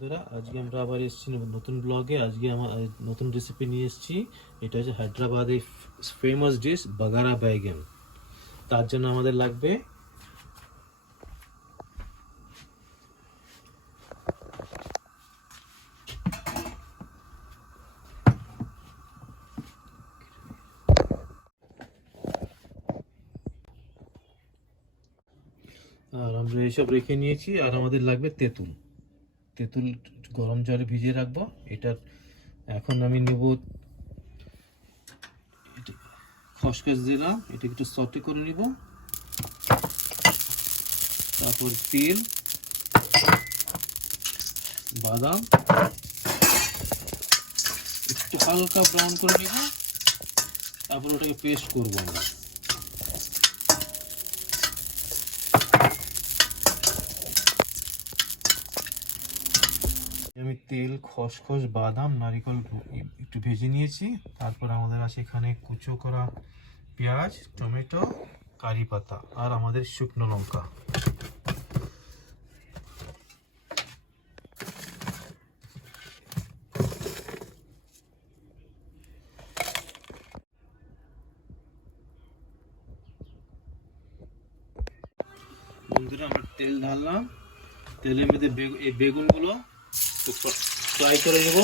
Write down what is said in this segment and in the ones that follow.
বন্ধুরা আজকে আমরা আবার এসেছি নতুন ব্লগে। আজকে আমার নতুন রেসিপি নিয়ে এসেছি। এটা হচ্ছে হায়দ্রাবাদের ফেমাস ডিশ বাগারা বাইগান। তার জন্য আমাদের লাগবে আর আমরা এইসব রেখে নিয়েছি। আর আমাদের লাগবে তেঁতুল। তেঁতুল গরম জলে ভিজিয়ে রাখবো। এটা এখন আমি নেব খসখস দিলাম, এটা একটু সটে করে নিব। তারপর তেল, বাদাম একটু হালকা ব্রাউন করে নিব। তারপর ওটাকে পেস্ট করবো আমরা। আমি তেল, খসখস, বাদাম, নারকেল একটু ভেজে নিয়েছি। তারপর আমাদের আছে এখানে কুচো করা পেঁয়াজ, টমেটো, কারি পাতা আর আমাদের শুকনো লঙ্কা। বন্ধুরা আমরা তেল ঢাললাম। তেলের মধ্যে এই বেগুনগুলো ফ্রাই করে নেব।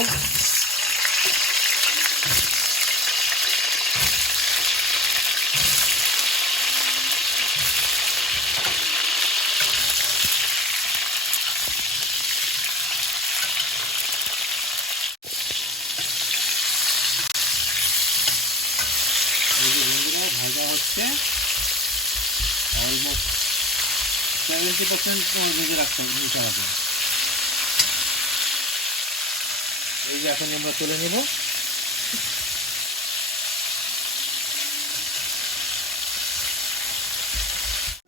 বন্ধুরা ভাজা হচ্ছে, অলমোস্ট 70% ভেজে রাখতে হবে নিচে রাখবো। এই যে এখন আমরা তুলে নেব।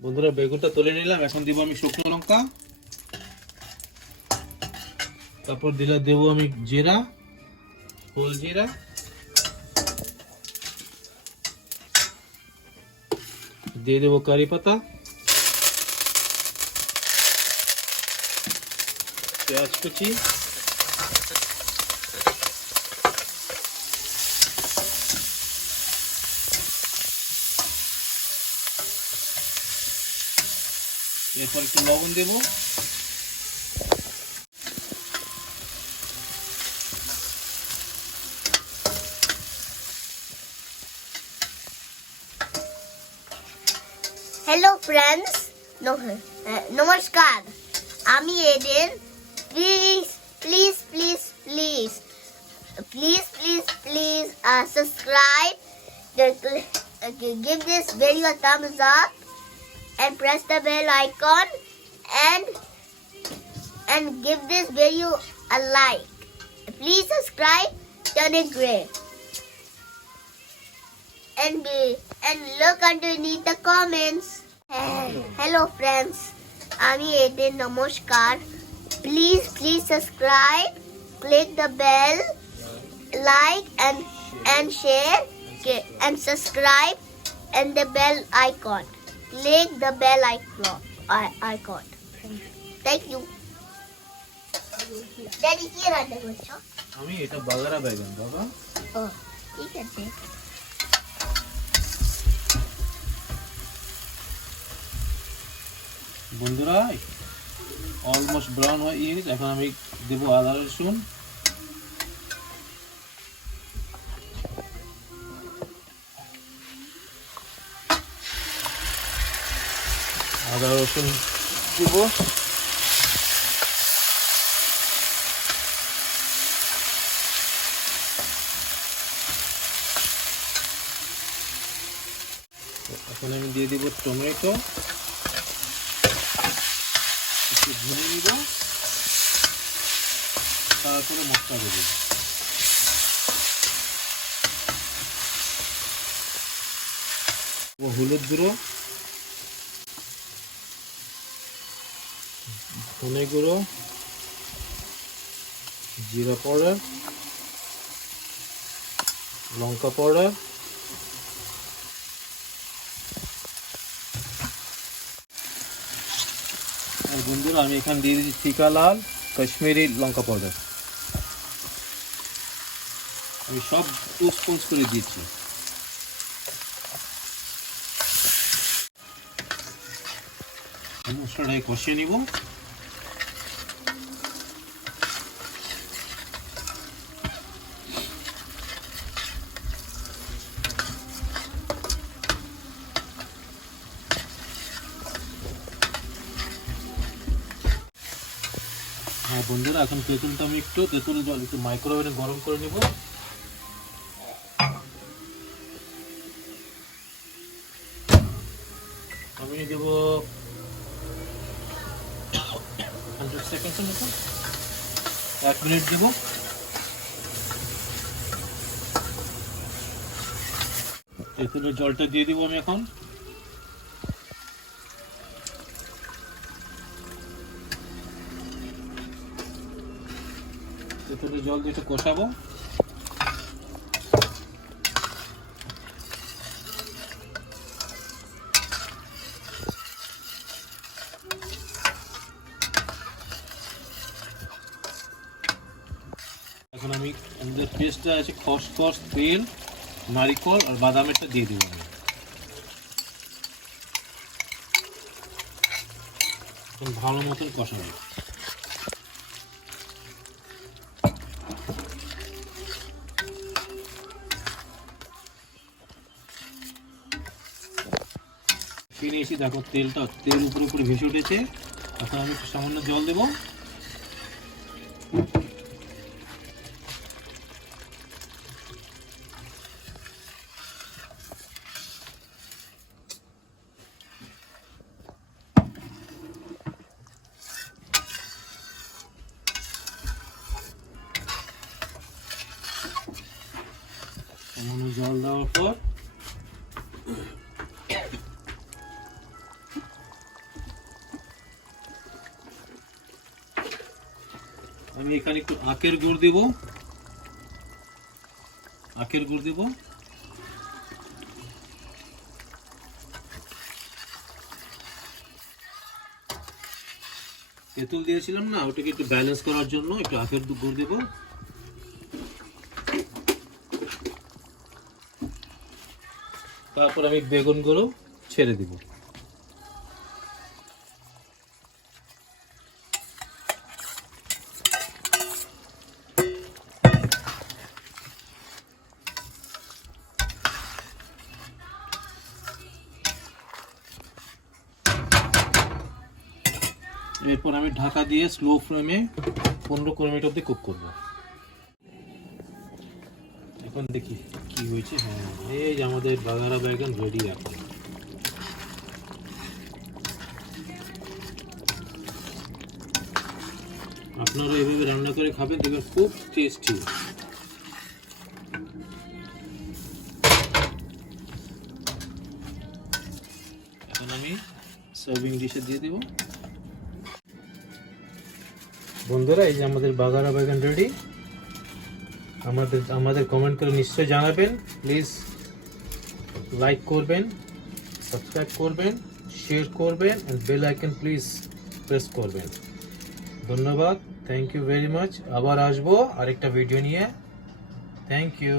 বন্ধুরা বেগুনটা তুলে নিলাম। এখন দিব আমি শুকনো লঙ্কা, তারপর দেবো আমি জিরা, হোল জিরা, দিয়ে দেবো কারি পাতা, পেঁয়াজ কুচি, এরপর একটু লবণ দেব। हेलो फ्रेंड्स, नमस्कार। আমি Aden. Please please please please please please please subscribe, give this video a thumbs up and press the bell icon and give this video a like. Please subscribe, turn it gray and look underneath the comments. Hello friends, আমি এডেন। নমস্কার। Please subscribe, click the bell, like and share and subscribe and the bell icon. Click the bell icon. Thank you. Daddy কি রান্না করছো? আমি এটা বাগারা বাইগান বাবা। ও ঠিক আছে। বন্ধুরা অলমোস্ট ব্রাউন হয়ে গেছে। এখন আমি দেবো আদা রসুন, দেব। এখন আমি দিয়ে দিব টমেটো, একটু ভুনে নিব, তারপরে মশলা দেব। হলুদ গুঁড়ো, ধনে গুঁড়ো, জিরা পাউডার, লঙ্কা পাউডার, আর বন্ধুরা আমি এখানে দিয়ে দিচ্ছি ফিকা লাল কাশ্মীরি লঙ্কা পাউডার আমি সব 2 স্পুন করে দিয়েছি। মশলাটাকে কষিয়ে নিব। হ্যাঁ বন্ধুরা, এখন তেঁতুলটা আমি তেঁতুল জল একটু মাইক্রোওয়েভে গরম করে নিব। আমি দেব 100 সেকেন্ডের মতো, 1 মিনিট দেব। তেঁতুলের জলটা দিয়ে দিব আমি এখন। তেঁতুলের জল দিয়ে একটু কষাবো। এখন আমি আমাদের পেস্টটা আছে খসখস, তেল, নারিকেল আর বাদামেরটা দিয়ে দেবো আমি। এখন ভালো মতন কষাবো। ফিরে এসে দেখো তেল উপরে উপরে ভেসে উঠেছে। এখন আমি সামান্য জল দেবো। সামান্য জল দেওয়ার পর আমি এখানে একটু আখের গুড় দেব। তেঁতুল দিয়েছিলাম না, ওটাকে একটু ব্যালেন্স করার জন্য একটু আখের গুড় দেব। তারপর আমি বেগুনগুলো ছেড়ে দিব। এরপর আমি ঢাকা দিয়ে স্লো ফ্লেমে 15-20 মিনিট অবধি কুক করব। এখন দেখি কি হয়েছে। হ্যাঁ, এই যে আমাদের বাগারা বাইগান রেডি। এখন আপনারা এভাবে রান্না করে খাবেন, দেখবেন খুব টেস্টি। এখন আমি সার্ভিং ডিশে দিয়ে দেব। বন্ধুরা, এই যে আমাদের বাগারা বাইগান রেডি। আমাদের কমেন্ট করে নিশ্চয়ই জানাবেন। প্লিজ লাইক করবেন, সাবস্ক্রাইব করবেন, শেয়ার করবেন and bell icon please press করবেন। ধন্যবাদ, থ্যাংক ইউ ভেরি মাচ। আবার আসবো আরেকটা ভিডিও নিয়ে। Thank you.